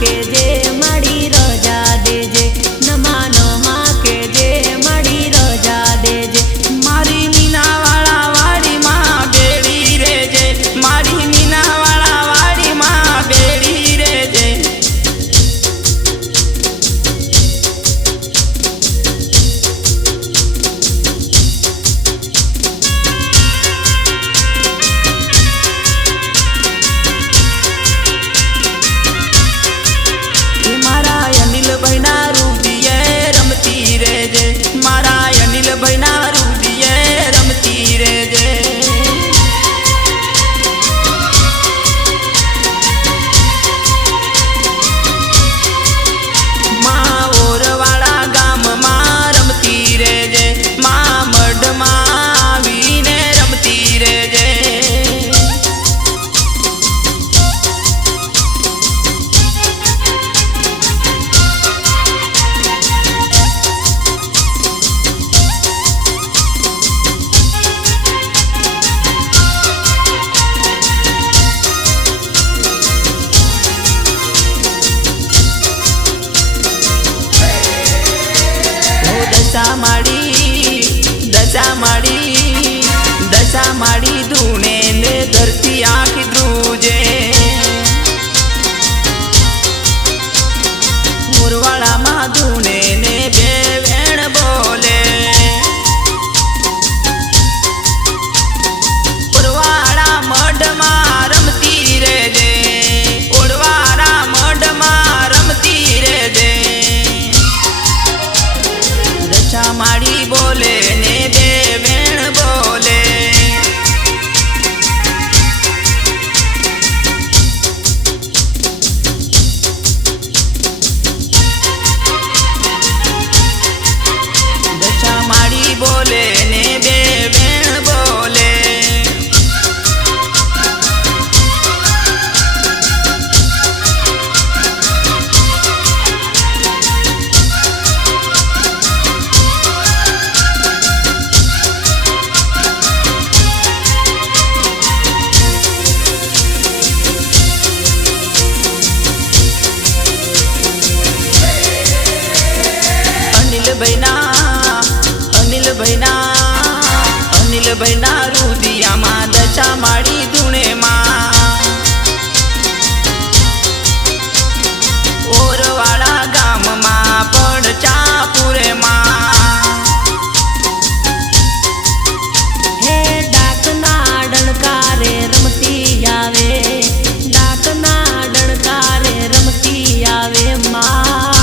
के जे माड़ी रजा देजे नमा नमा के जे माड़ी रजा देजे मारी मीनावाड़ा वाड़ी माँ बेड़ी रे जे मारी मीनावाड़ा वाड़ी माँ बेड़ी रे जे मारा अनिल भाईना रूदिये रमती रे जे मारा अनिल भाईना रूदिये रमती रे जे माँ ओरवाड़ा गाम माँ रमती रे जे माँ मढ़ माँ आवीने रमती रे जे दशा माड़ी धूने ने धरती आखी द्रूजे मुरवाड़ा मा धूने ने बेवेण बोले उड़वाड़ा मढ़ मा रमती रे जे उड़वाड़ा मढ़ मा रमती रे जे दशा माड़ी बोले ने बेवेण बोले दशा माड़ी बोले ने बेवेण बोले अनिल भाईना रूदिया माँ दशा माड़ी धूणे माँ ओरवाड़ा गाम माँ पड़चापुरे माँ हे डाकना डणकारे रमती आवे डाकना डणकारे रमती आवे माँ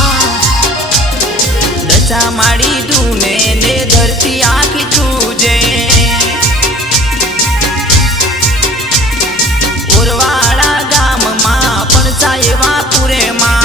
दशा माड़ी धूने ने धरती आखी चूजे उरवाड़ा गाम माँ पण सायवा पुरे माँ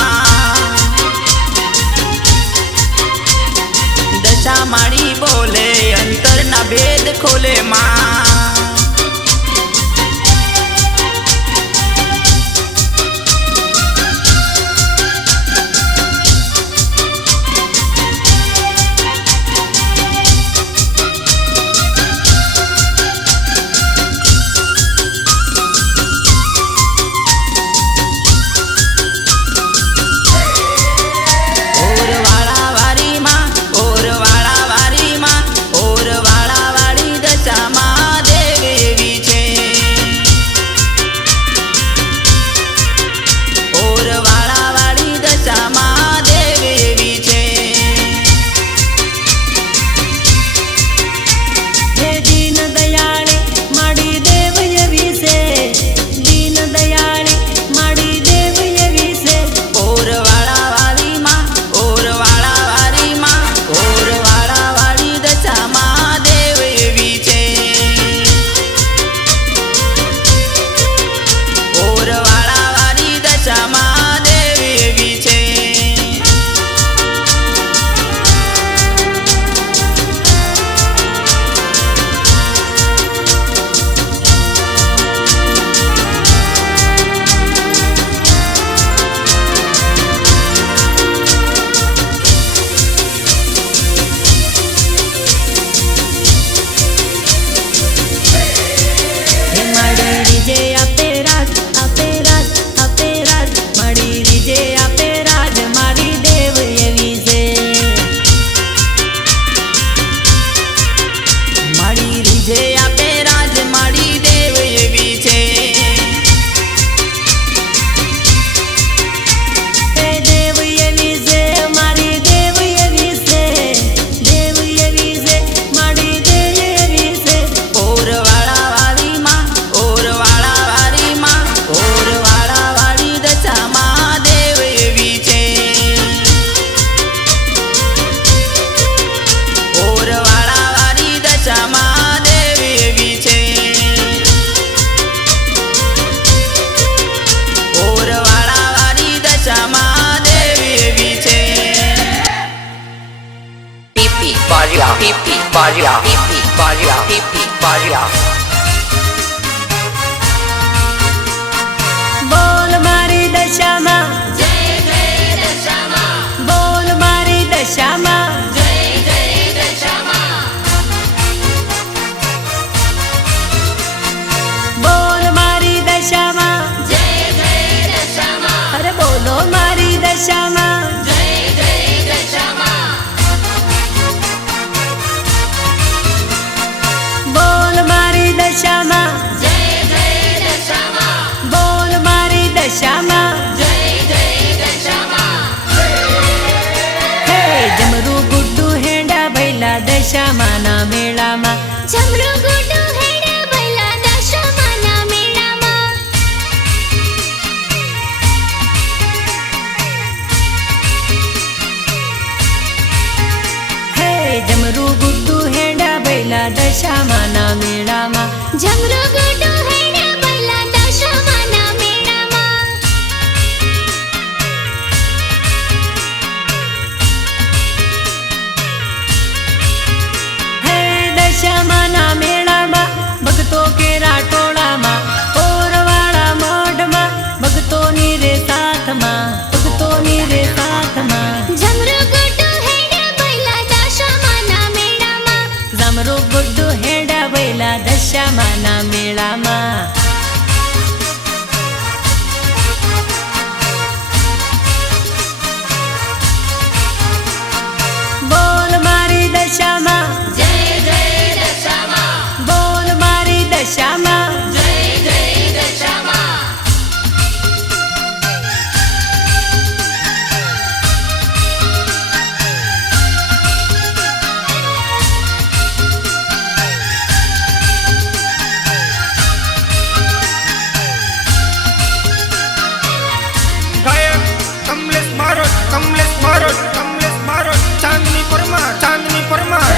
ટીપી બારિયા ટીપી બારિયા ટીપી બારિયા બોલ મારી દશામાં જય જય દશામાં બોલ મારી દશામાં જય જય દશામાં બોલ મારી દશામાં જય જય દશામાં અરે બોલો મારી દશામાં જય જય દશામાં બોલ મારી દશામાં જય જય દશામાં બોલ મારી દશામાં જય જય દશામાં હે જમરૂ ગુડ્ડુ હેડા ભૈલા દશામાના મેળામાં જમરૂ ગુડ્ડુ હેડા ભૈલા દશામાના મેળામાં હે જમરૂ ગુડ્ડુ હેડા ભૈલા દશામાના મેળામાં જમરૂ ગુડ્ડુ હેડા ભૈલા દશામાના મેળામાં હે દશામાના મેળામાં ભક્તો કેરા ટોળામાં ઓરવાળા મોઢમાં ભક્તોની રે સાથમાં ભક્તોની રે સાથમાં જમરૂ ગુડ્ડુ હેડા ભૈલા દશામાના મેળામાં જમરૂ ગુડ્ડુ હેડા ભૈલા દશામાના મેળામાં બોલ મારી દશામાં જય જય દશામાં બોલ મારી દશામાં જય જય દશામાં ગાયક કમલેશ મારોટ કમલેશ મારોટ કમલેશ મારોટ ચાંદની પરમાર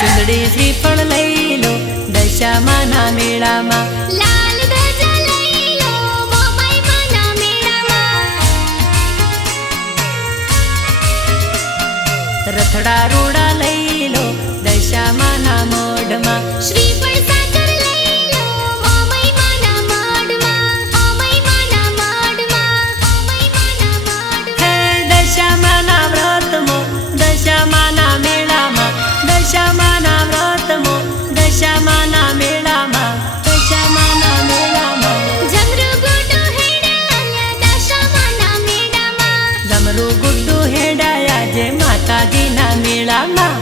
ચુંદડી શ્રીફળ લઈ લો દશામાના મેળામાં લાલ ધજા લઈ લો મોમાઈમાના મેળામાં રથડા રૂડા લઈ લો દશામાના મોઢમાં શ્રીફળ સાકર લઈ લો મોમાઈમાના મોઢમાં ઓમાઈમાના મોઢમાં ઓમાઈમાના મોઢમાં હે દશામાના વ્રતમો દશામાના મેળામાં દશામાના વ્રતમો દશામાના મેળામાં દશામાના મેળામાં જમરૂ ગુડ્ડુ હેડાયા દશામાના મેળામાં જમરૂ ગુડ્ડુ હેડાયા જે માતાજીના મેળામાં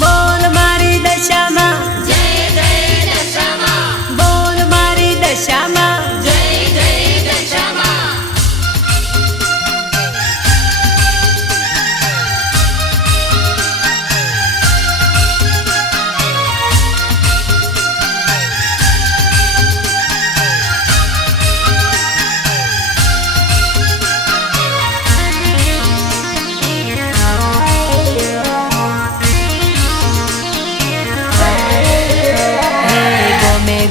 બોલ મારી દશામાં જય જય દશામાં બોલ મારી દશામાં જય જય દશામાં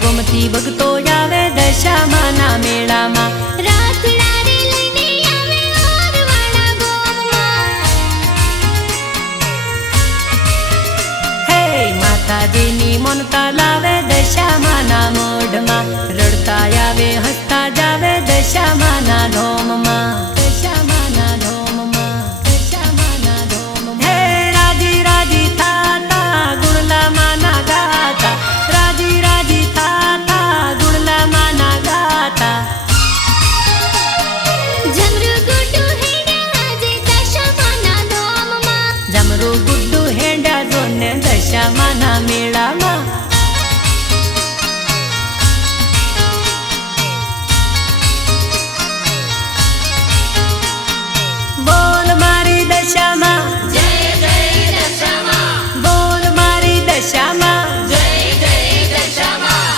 ગોમતી ભક્તો આવે દશામાના મેળામાં રાતડા રે લઈને આવે ઓરવાળા ગોમમાં હે માતાજીની મનતા લાવે દશામાના મોઢમાં રડતા આવે હસતા જાવે દશામાના ધોમમાં દશામાના ધોમમાં દશામાના ધોમમાં હે રાજી રાજી થાતા ગુણલામાના ગાતા રાજી રાજી થાતા ગુણલામાના ગાતા જમરૂ ગુડ્ડુ હેડા જે દશામાના ધોમમાં જમરૂ ગુડ્ડુ હેડા જોને દશામાના મેળામાં બોલ મારી દશામાં જય જય દશામાં બોલ મારી દશામાં જય જય દશામાં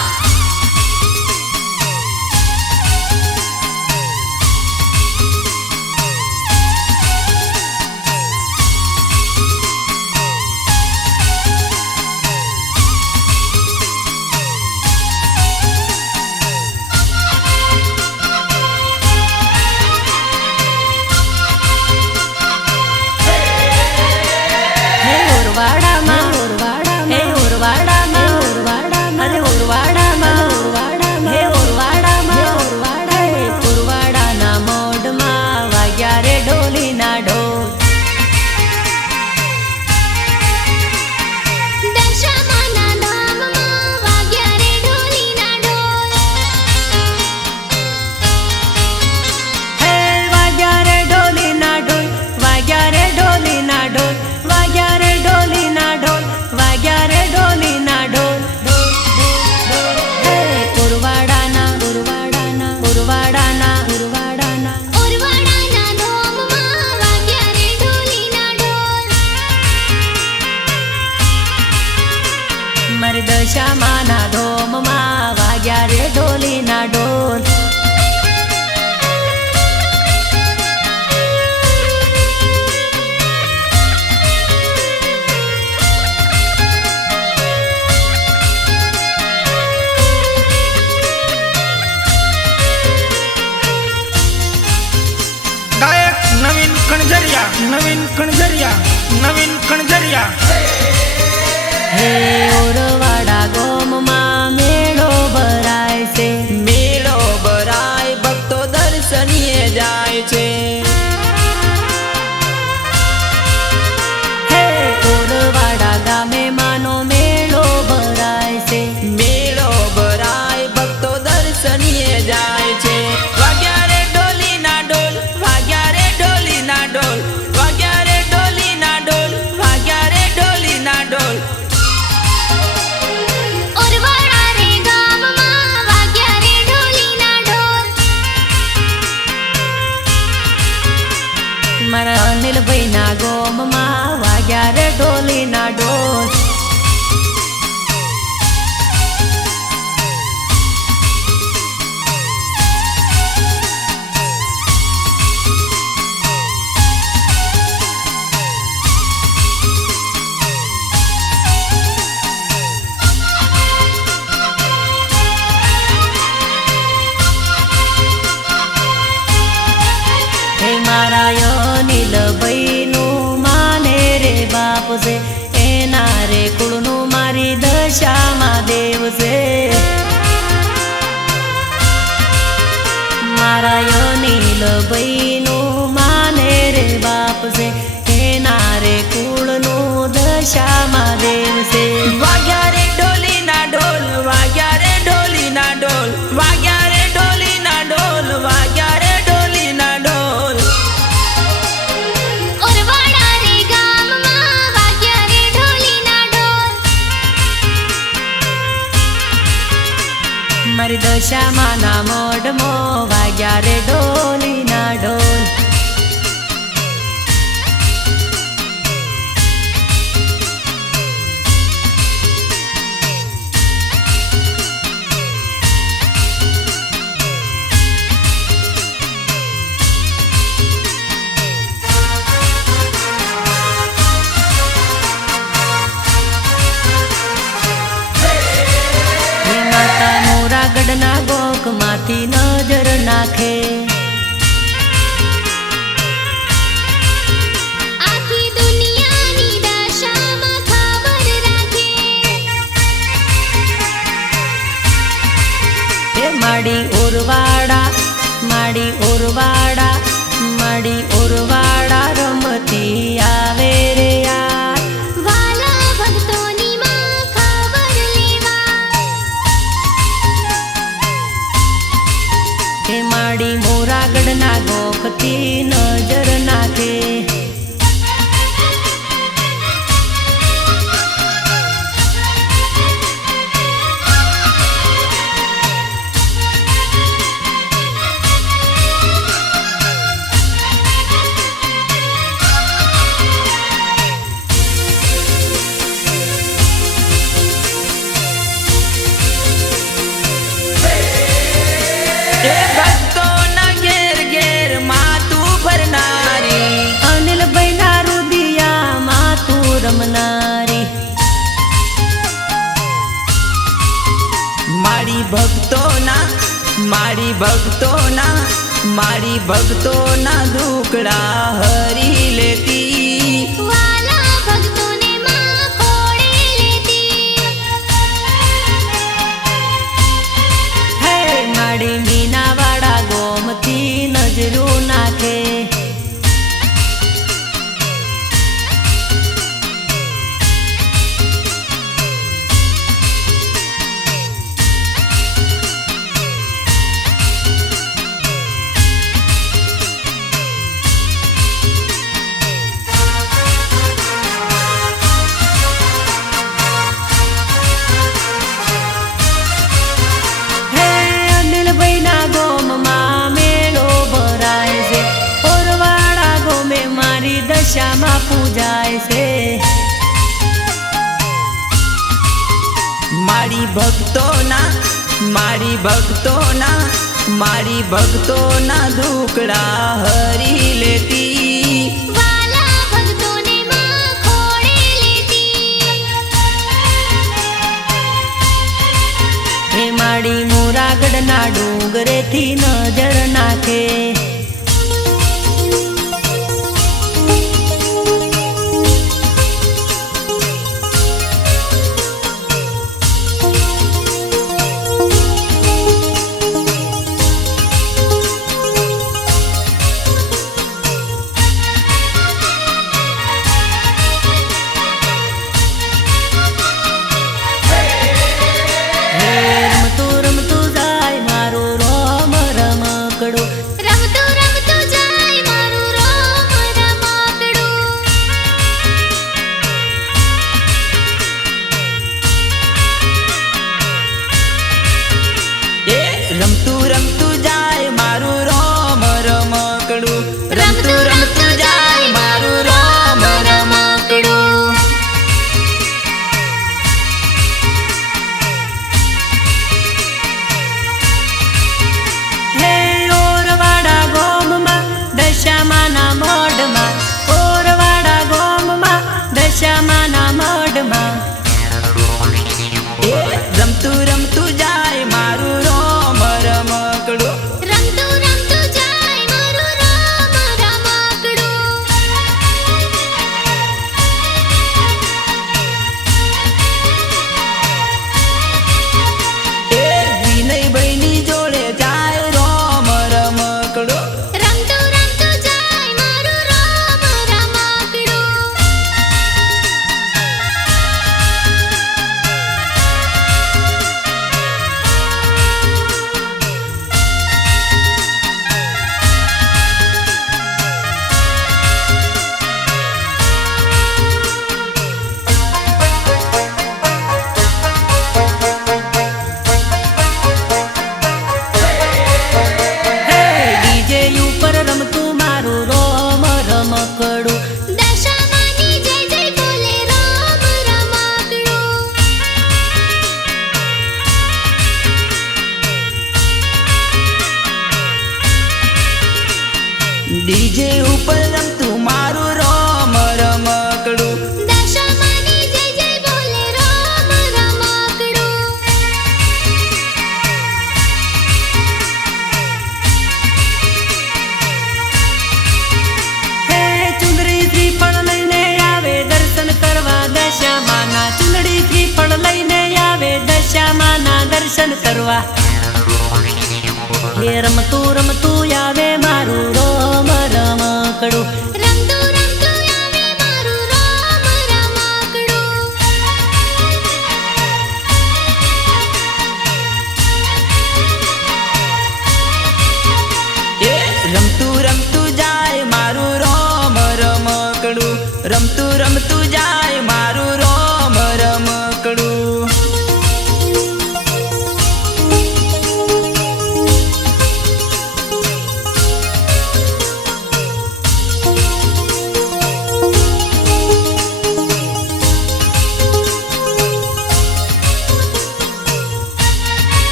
દશામાના ધોમમાં વાગ્યા રે ઢોલીના ઢોલ. ગાયક નવીન કણઝરિયા. હે ઓરવાડા ગોમમાં મેળો ભરાય છે. મેળો ભરાય ભક્તો દર્શનીએ જાય છે. હે ઓરવાડા ગામે માનો મેળો ભરાય છે. મેળો ભરાય ભક્તો દર્શનીએ જાય છે. વાગ્યા રે ઢોલીના ઢોલ, વાગ્યા રે ઢોલીના ઢોલ, વાગ્યા રે ઢોલીના ઢોલ, વાગ્યા રે ઢોલીના ઢોલ. ઓરવાડા રે ગામમાં વાગ્યા રે ઢોલીના ઢોલ. મારા અનિલભાઈના ગોમમાં વાગ્યા રે ઢોલીના ઢોલ. હે મારા અનિલભાઈનું માને રે બાપ છે. એના રે કુળનું મારી દશામાં દેવ છે. મારા અનિલભાઈનું માને રે બાપ છે. એના રે કુળનું દશામાં દેવ છે. વાગ્યા રે ઢોલીના ઢોલ, વાગ્યા રે ઢોલીના ઢોલ, વાગ્યા રે ઢોલીના ઢોલ, વાગ્યા રે ઢોલીના ઢોલ. ઓરવાડા રે ગામમાં વાગ્યા રે ઢોલીના ઢોલ. મારી દશામાના મોઢમાં વાગ્યા રે ઢોલીના ઢોલ. હે માતા મોરાગઢના ગોખમાંથી નજર નાખે. આખી દુનિયાની દશામાં ખબર રાખે. હે માડી ઓરવાડા, માડી ઓરવાડા, માડી ઓરવાડા રમતી આવે રે યાર. વાલા ભક્તોની માં ખબર લેવા. હે માડી મોરાગઢના ગોખથી નજર નાખે. એ ભક્તોના ઘેર ઘેર માતું ભરનારી, અનિલભાઈના રુદિયામાં તું રમનારી. મારી ભક્તોના, મારી ભક્તોના, મારી ભક્તોના દુખડા હરી લેતી. વાલા ભક્તોને માં ખોળે લેતી. હે માડી મીનાવાડા ગોમથી નજરું નાખે. મારી ભક્તોના દુખડા હરી લેતી, વાલા ભક્તોને માં ખોળે લેતી. હે માડી મોરાગઢના ડુંગરેથી નજર નાખે, રમતું રમતું જાય મારું રોમ રમકડું. એ રમતું રમતું જાય મારું રોમ રમકડું, રમતું રમતું જાય મારું રોમ રમકડું. હે ઓરવાડા ગોમમાં દશામાના મઢમાં, ઓરવાડા ગોમમાં દશામાના મઢમાં. એ રમતું રમતું જાય મારું રોમ રમકડું, રમતું રમતું જાય મારું રોમ રમકડું. એ વિનયભાઈની જોડે જાય રોમ રમકડું, રમતું રમતું જાય મારું રોમ રમકડું. હે ડીજે ઉપર રમતું મારું રોમ રમકડું, દશામાની જય જય બોલે રોમ રમકડું. ડીજે ઉપર રમતું મારું રોમ રમકડું. દશામાની જય જય બોલે રોમ રમકડું. હે ચુંદડી શ્રીફળ લઈને આવે દર્શન કરવા દશામાના, ચુંદડી શ્રીફળ લઈને આવે દશામાના દર્શન કરવા. હે રમતું રમતું આવે મારું રોમ રમકડું, રમતું રમતું આવે મારું રોમ રમકડું. એ રમતું રમતું જાય મારું રોમ રમકડું, રમતું રમતું જાય મારું રોમ રમકડું.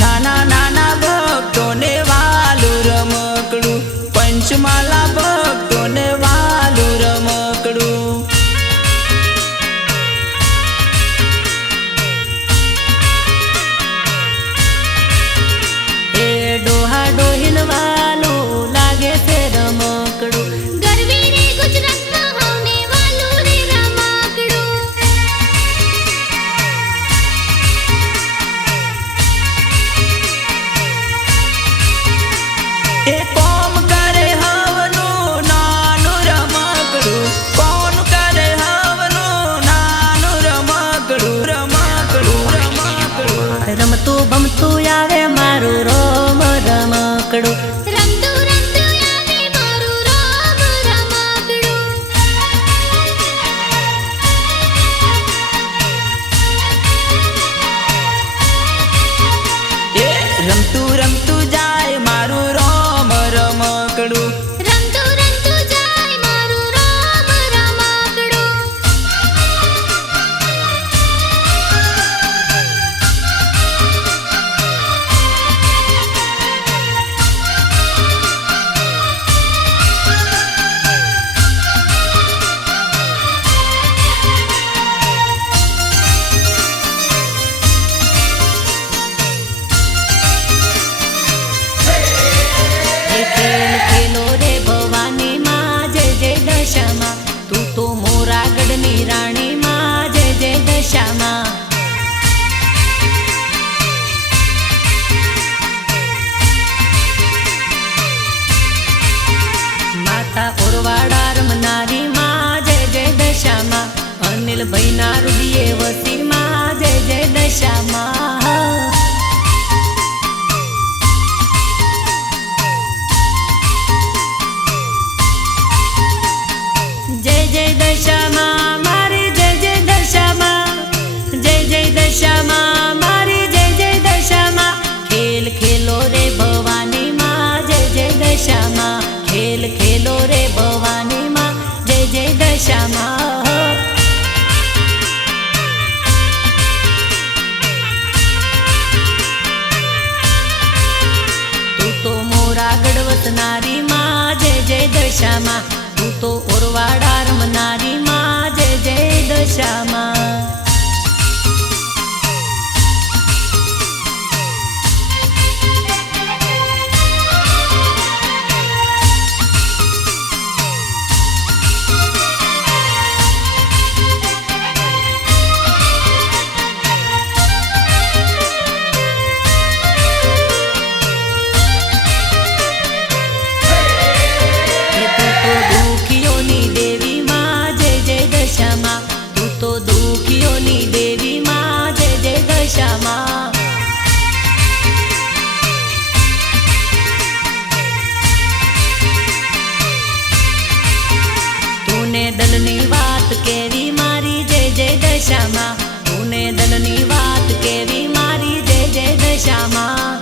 નાના નાના ભક્તોને વાલું રમકડું, પંચમાલા ભક્તોને વાલું રમકડું. હે ડોહા ડોહીન વાલું લાગે છે રમકડું, ગરવી રે ગુજરાતમાં હવને વાલું રે રમકડું. એ કોમ કરે હવનું નાનું રમકડું, કોણ કરે હવનું નાનું રમકડું, રમકડું રમકડું. રમતું ભમતું આવે મારું રોમ રમકડું, રમતું રમતું આવે મારું રોમ રમકડું. એ રમતું રમતું જાય મારું રોમ રમકડું, રમતું રમતું જાય દશામાં તું તો મોરાગઢની રાણી માં જય જય દશામાં માતા ઓરવાડા રમનારી માં જય જય દશામાં અનિલ ભાઈ ના રૂડીએ વસી માં જય જય દશામાં જય જય દશામાં મારી જય જય દશામાં જય જય દશામાં મારી જય જય દશામાં ખેલ ખેલો રે ભવાની માં જય જય દશામાં ખેલ ખેલો રે ભવાની માં જય જય દશામાં તું તો મોરાગઢ વસનારી માં જય જય દશામાં તું તો ઓરવાડા રમનારી માં જય જય દશામાં તું તો દુખીઓની દેવી માં જય જય દશામાં તુને દલની વાત કેવી મારી જય જય દશામાં તુને દલની વાત કેવી મારી જય જય દશામાં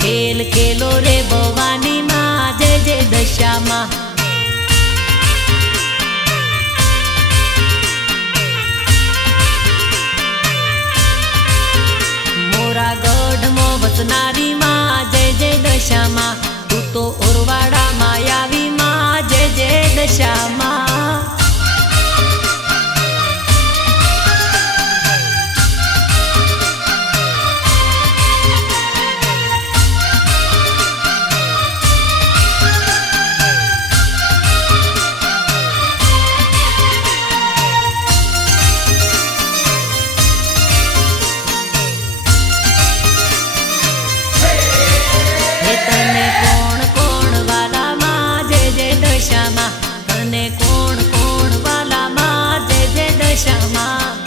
ખેલ ખેલો રે ભવાની માં જય જય દશામાં મોરાગઢમાં વસનારી માં જય જય દશામાં તું તો ઓરવાડા માં આવી માં જય જય દશામાં તને કોણ કોણ વાલા માં જય જય દશામાં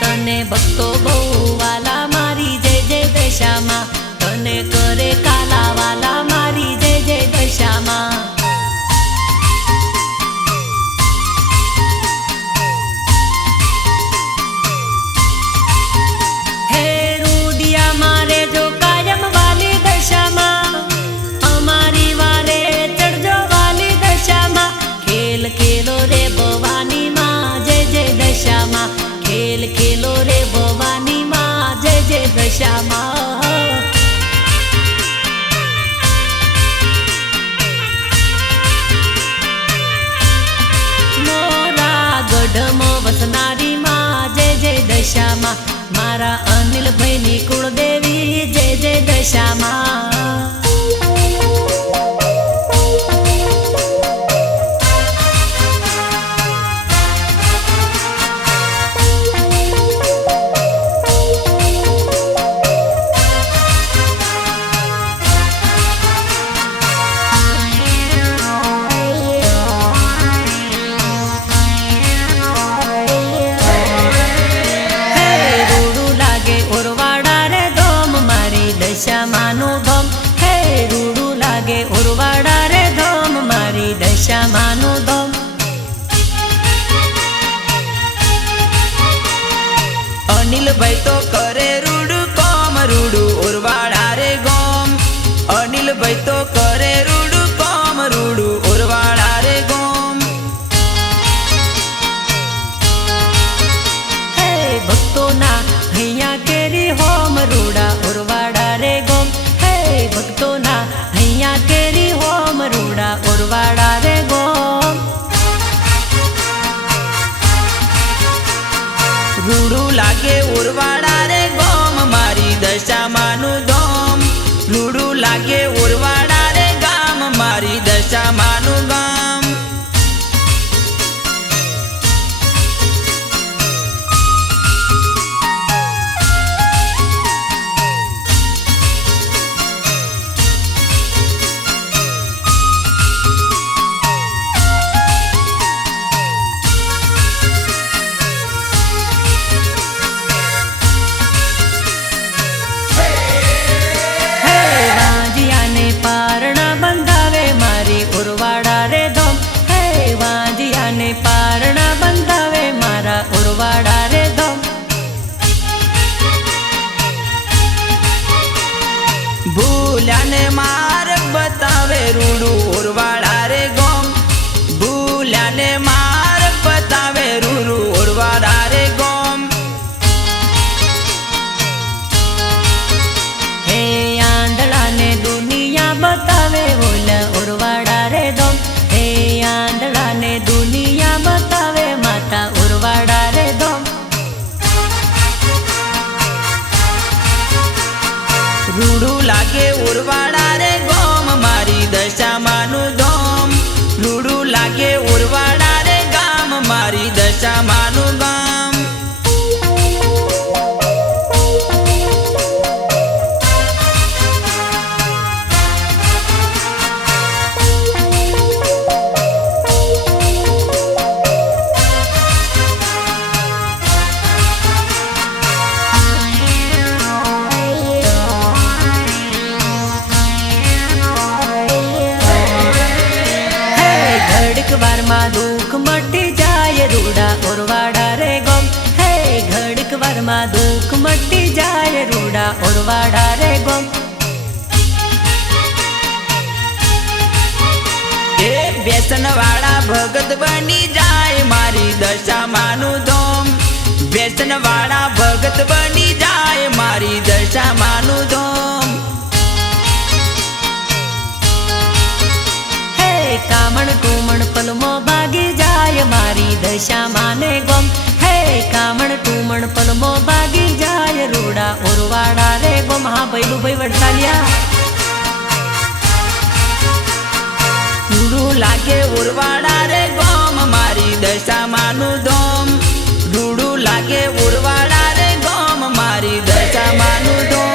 તને ભક્તો બહુ વાલા મારી જય જય દશામાં તને કરે કાલા વાલા મારી જય જય દશામાં ખેલો રે ભવાની માં જય જય દશામાં ખેલ ખેલો રે ભવાની માં જય જય દશામાં મોરાગઢમાં વસનારી માં જય જય દશામાં મારા અનિલભાઈ ની કુળદેવી જય જય દશામાં દશામાનું ધમ હે રૂડું લાગે ઓરવાડા રે ધમ મારી દશામાનું ધમ અનિલભાઈ તો કરે રૂડું કોમ રૂડું ઓરવાડા રે ગોમ અનિલભાઈ તો કરે રૂડું કોમ રૂડું ઓરવાડા રે ગોમ ઉરવાડા રે ગોમ મારી દશામાનું ધોમ રૂડું લાગે ઉરવાડા રે ગામ મારી દશામાનું ગામ વાંજિયાને પારણા બંધાવે મારી ઉરવાડા રે ધોમ હે વાંજિયાને પારણા બંધાવે મારા ઉરવાડા રે ધોમ ભૂલ્યાને માર્ગ બતાવે રૂડું ઉરવાડા રે ગોમ ભૂલ્યાને માર્ગ બતાવે રૂડું ઉરવાડા રે ગોમ હે આંધળાને દુનિયા બતાવે ઓલ ઉરવાડા રે ધોમ હે આંધળાને દુનિયા બતાવે માતા ઉરવાડા રે ધોમ રૂડું લાગે ઉરવાડા રે ગોમ મારી દશામાનું ધોમ રૂડું લાગે ઉરવાડા રે ગામ મારી દશામાનું ગામ ઘડીક વારમાં દુઃખ મટી જાય રૂડા ઉરવાડા રે ગોમ હે ઘડીક વારમાં દુઃખ મટી જાય રૂડા ઉરવાડા રે ગોમ એ વ્યસનવાળા ભગત બની જાય મારી દશામાનું ધોમ વ્યસનવાળા ભગત બની જાય મારી દશામાનું ધોમ હે કામણ ટુમણ પલમો ભાગી જાય મારી દશામાને ગોમ હે કામણ ટુમણ પલમો ભાગી જાય રૂડા ઉરવાડા રે ગોમ હા ભૈલું ભાઈ વડતાલિયા રૂડું લાગે ઉરવાડા રે ગોમ મારી દશામાનું ધોમ રૂડું લાગે ઉરવાડા રે ગોમ મારી દશામાનું ધોમ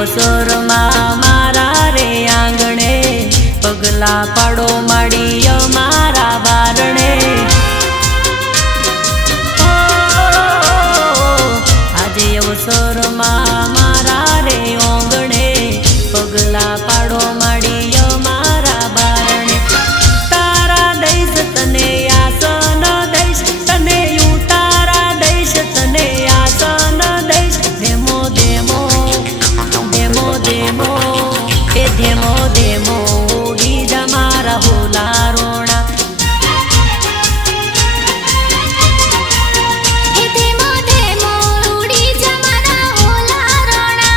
અવસરમાં મારા રે આંગણે પગલા પાડો માડી અમારા બારણે આજે અવસરમાં મારા રે ઓંગણે પગલા પાડો માડી અમારા બારણે તારા દઈશ તને આસન દઈશ તને ઉતારા દઈશ તને આસન દઈશ ધેમો ધેમો ધેમો ધેમો એ ધેમો ધેમો ઉડી જા મારા હોલા રોણા હે ધીમો ધીમો ઉડી જા મારા હોલા રોણા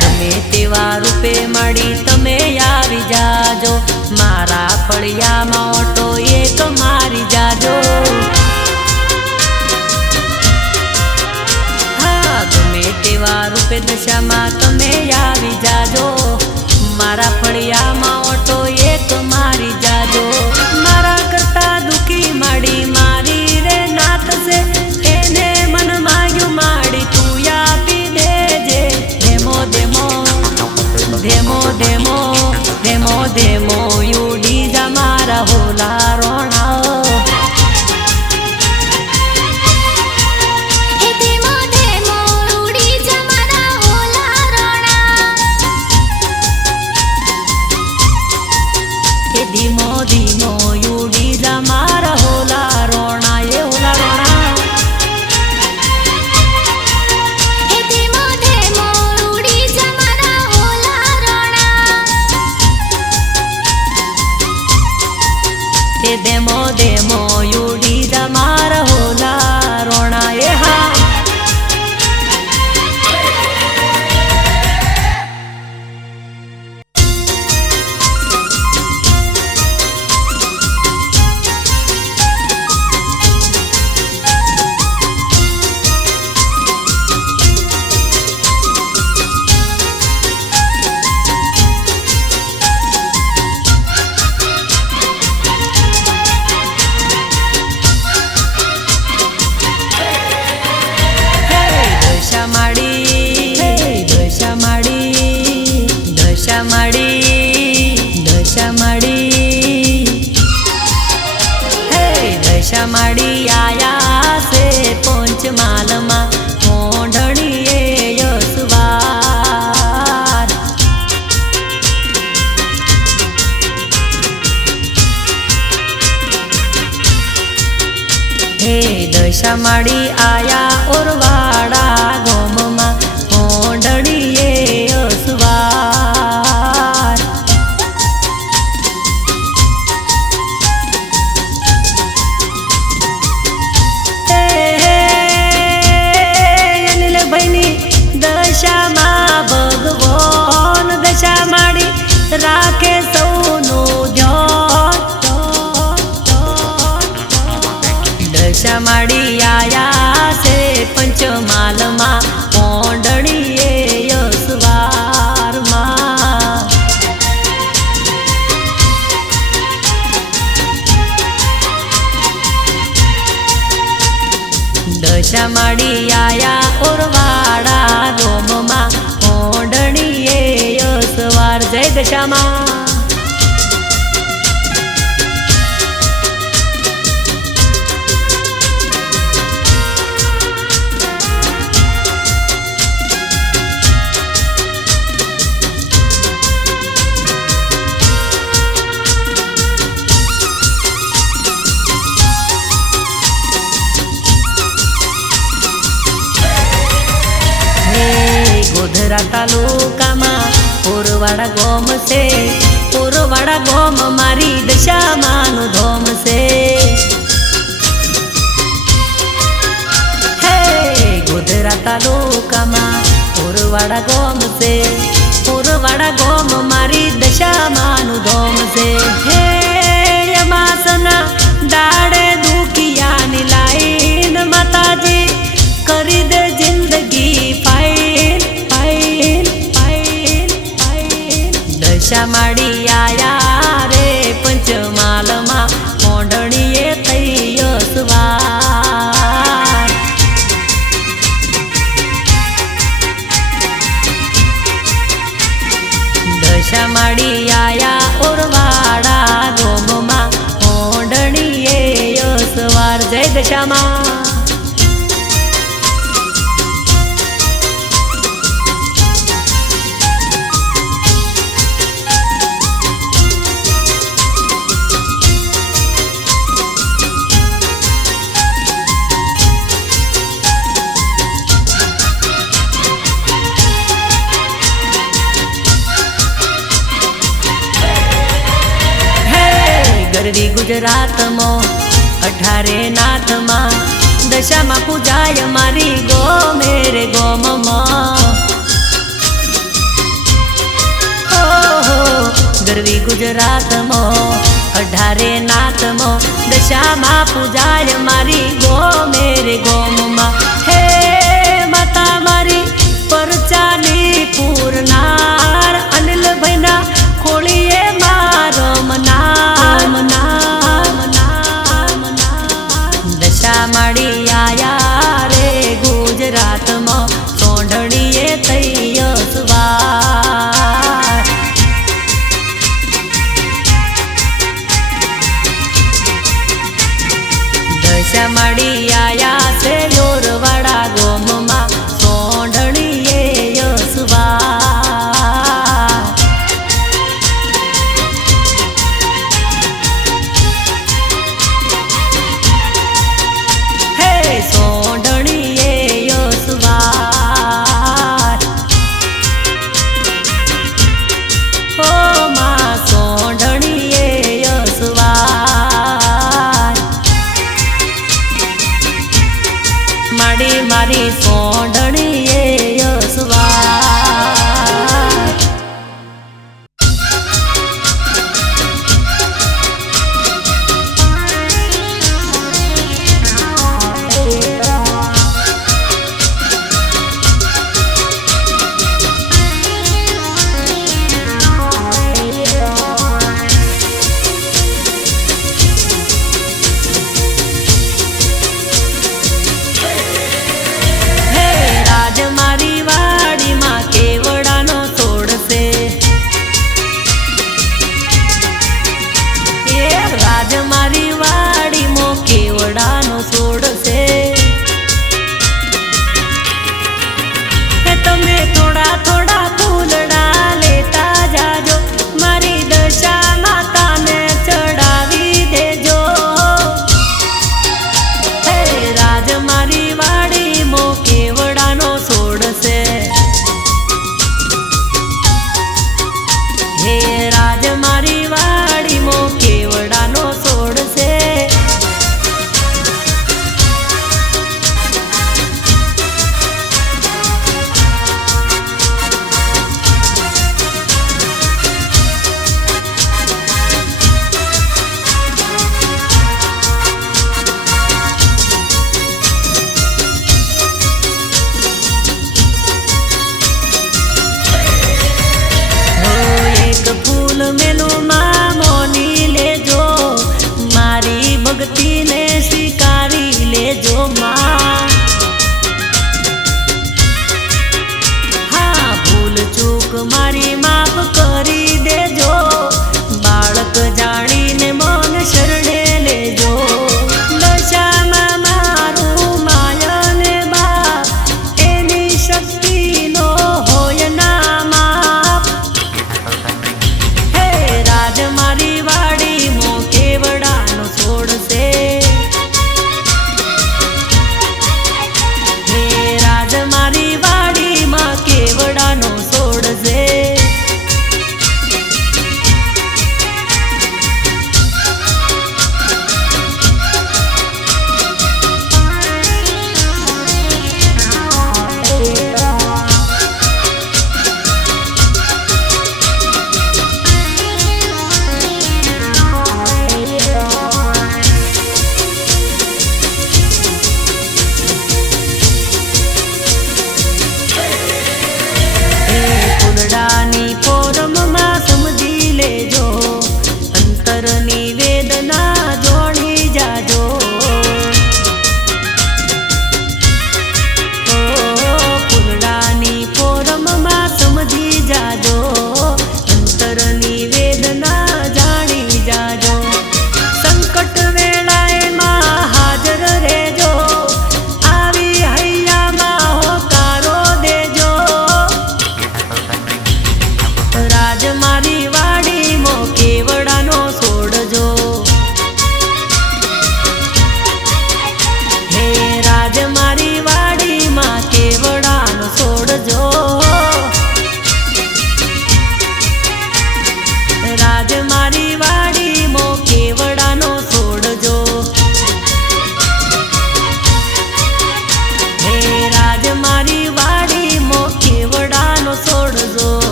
ગમે તેવા રૂપે મળી તમે આવી જાજો મારા ફળિયામાં ઓટો એક મારી જાજો હા ગમે તેવા રૂપે દશામાં તમે આવી જાજો મારા ફળિયામાં ઓટો એક મારી જાજો મારા કરતા દુખી માડી મારી રે નાથ છે એને મન માગ્યું માડી તું આપી દેજે ધેમો ધેમો ધેમો ધેમો ધેમો ધેમો ઉડી જા મારા હોલા રોણા હે ધીમો ધીમો ઉડી જા મારા હોલા રોણા એ ધીમો ધીમો ઉડી જા મારા હોલા રોણા એ હોલા રોણા હે ધીમો ધીમો ઉડી જા મારા હોલા રોણા એ ધેમો ધેમો ઉડી જા મારા હોલા રોણા એ હા દશા માડી દશા માડી દશા માડી દશા માડી હે દશા માડી આયા છે પંચમાલમાં કોંઢણીએ યસવાર હે દશા માડી આયા ઓરવાડા ગોમમાં કોંઢણીએ અસવાર અનિલભાઈની દશામાં ભગવાન દશા માડી રાખે સૌનું ધ્યાન દશા માડી આયા છે પંચમાલમાં કોંઢણીએ યસવારમાં દશા માડી આયા ઓરવાડા ગોમમાં કોંઢણીએ યસવાર જય દશામાં ગોધરા તાલુકામાં ઓરવાડા ગોમ છે ઓરવાડા ગોમ મારી દશામાનું ધોમ છે હે ગોધરા તાલુકામાં ઓરવાડા ગોમ છે ઓરવાડા ગોમ મારી દશામાનું ધોમ છે હે યમાસના દાડે દુખિયાની લાઈન માતાજી કરી દે જિંદગી ફાઈન ફાઈન ફાઈન ફાઈન દશા માડી આયા રે પંચમાલમાં મોઢણીએ કૈયો સવાર દશા માડી આયા ઓરવાડા ગોમમાં મોઢણીએ સવાર જય દશામાં ગરવી ગુજરાતમાં 18 નાથમાં દશામાં પૂજાય મારી ગોમે રે ગોમમાં ગરવી ગુજરાતમાં 18 નાથમાં દશામાં પૂજાય મારી ગોમે રે ગોમમાં હે માતા મારી પરચાની પૂરનાર અનિલભાઈના ખોળીએ મારો નામ નામ નામ દશા માડી આયા રે ગુજરાતમાં સોંઢણીએ કૈયો સવાર દશા માડી આયા છે ઓરવાડા ગોમમાં સોંઢણીએ સવાર હે સોંઢણીએ સવાર હો માં સોંઢણીએ સવાર માડી મારી સોંઢણીએ સવાર હે રાજ મારી વાડી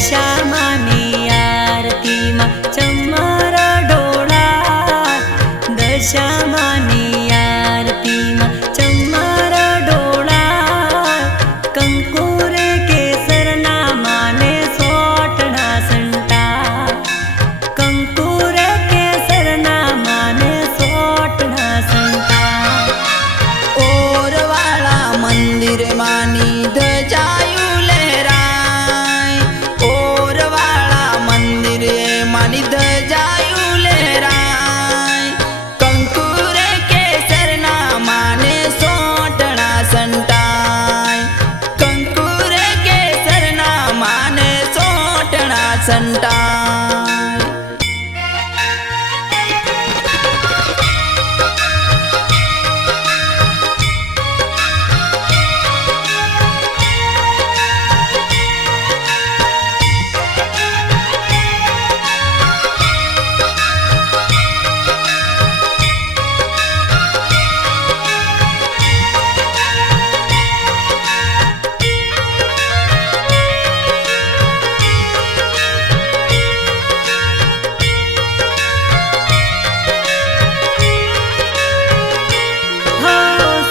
દશામાની આરતીમાં ચમર ડોળાય દશામાની આરતીમાં ચમર ડોળાય કંકુરે કેસરના માને સોટણા સંટા કંકુરે કેસરના માને સોટણા સંટા ઓરવાળા મંદિર માની ધજાયું લહેરાય ઓરવાળા મંદિર માની ધજાયું લહેરાય કંકુરે કેસરના માને સોટણા સંટાય કંકુરે કેસરના માને સોટણા સંટાય હો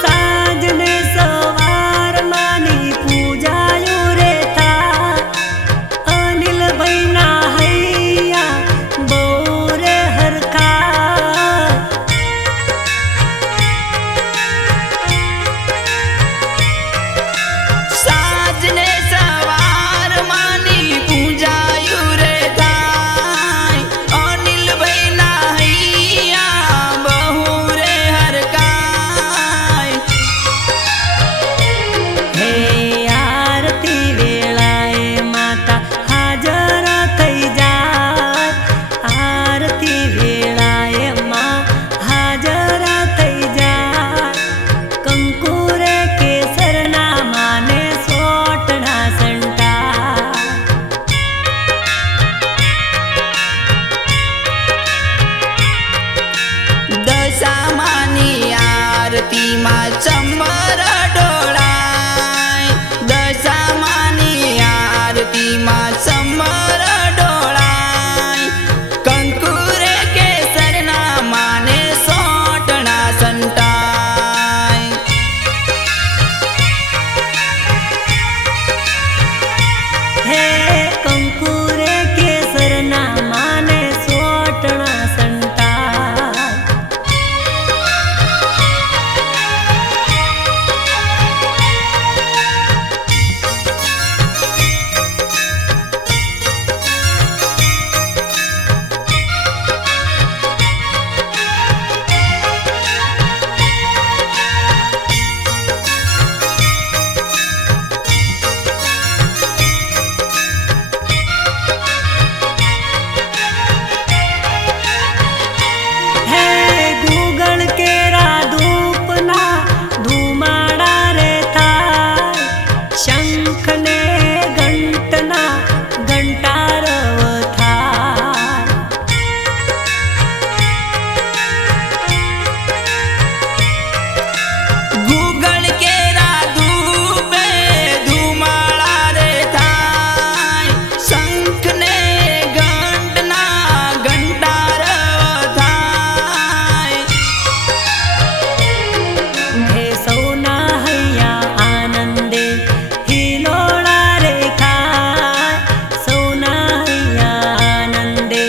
સાંજને સવાર માની પૂજાયો રે થાય અનિલભાઈના હૈયા બહુ રે હરખા સાજને સવાર માની પૂજાયું રે થાય અનિલભાઈના હૈયા બહુ રે હરકાય હે આરતી વેળાએ માતા હાજર થઈ જાય આરતી વેળાએ માં હાજર થઈ જાય કંકુરે કેસરના માને સોટણા સંટા દશામાની આરતીમાં ચમર ડોળાય દશામાની આરતીમાં ચમર ડોળાય કંકુરે કેસરના માને સોટણા સંટાય હે કંકુરે કેસરના માને સોટણા સંટા હે ગુગળ કેરા ધૂપના ધુમાડા રે થાય શંખને ઘંટના ઘંટારવ થાય ગુગળ કેરા ધૂપે ધુમાળા રે થાય શંખને ઘંટના ઘંટાર થાય હે સૌના હૈયા આનંદે હિલોળા રે ખાય સૌના હૈયા આનંદે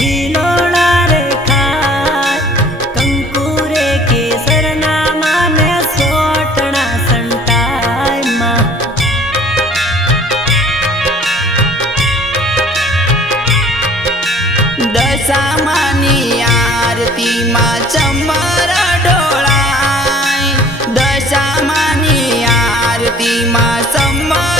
હિલોળા રે ખાય કંકુરે કેસરના માને સોટણા સંટાય માં દશામાની આરતીમાં ચમર ડોળાય દશામાની આરતીમાં ચમર